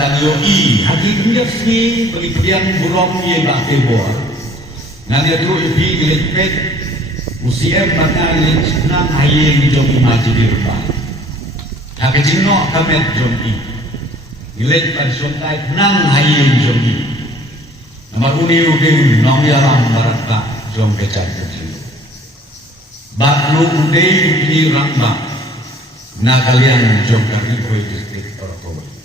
badang yoi hagi kenyat sini bagi kedian burong ye bak tebor nanti tu ipi ngelipet usiem baka ngelip senang hayeng jom imaji di rumah hagi jinok kamet jom i ngelip pada sontai nang hayeng jom i nomor uni udin nong yaram barakah jom kecat kecil bak lu udin ini rambak na kalian jom kari koi distrik Torokowe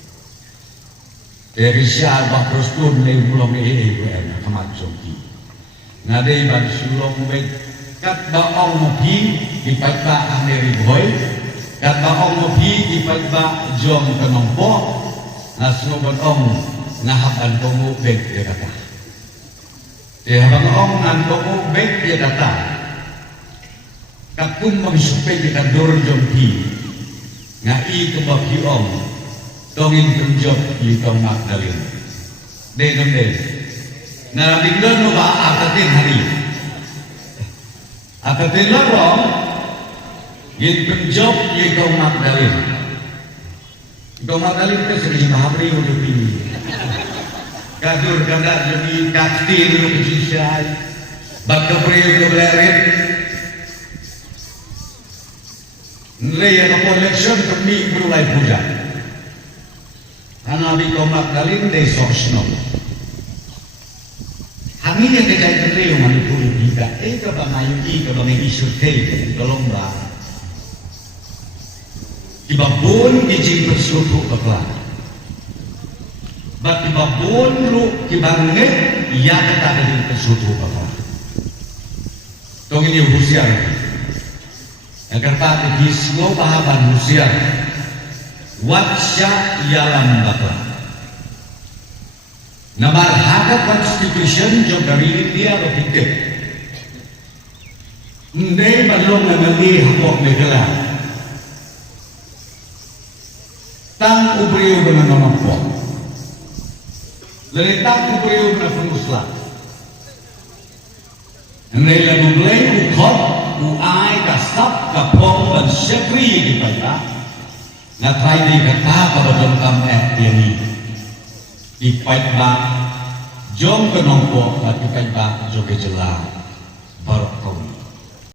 dari siya bak prostun lay mulong na kamat jom ki na day ban sulong wait kat baong mopi ipat ba aneri boy kat baong mopi ipat ba jom kanongpo na sunobon ong nahapan komu beg dia kata habang ong nan komu beg dia kata kakun magisupay di kandur jom ki ngai kebaki ong tongin tunjok di tong Magdalene deh na tinggal no ba akatin hari akatin lorong yin tunjok di tong Magdalene itu sering mahabri untuk ini kadur kandak jadi kastil untuk sisai bak kepriu kebelerit Nilai yang election kami berulai puja. Karena di Tomak Dalin dari Sorsno. Kami yang kejadian terlihat manipulasi kita. Kalau bangayu kalau mengisu teh kalau mbak. Tiba pun dijin bersuatu kepala. Bat tiba pun lu kibangne ia kata dijin bersuatu kepala. Tong ini usia. Agar tak dislo bahaban manusia watsya yalam bakla nabar hada constitution jom dari India berpikir ndai balong ngali hapok negala tang ubriu benar nampak dari tang ubriu benar penguslah ndai lalu mulai ukhot uai kasap kapong dan syekri di pala na try di kata pada jom kamet ini di pala jom kenongko tapi pala jom kejelang baru kau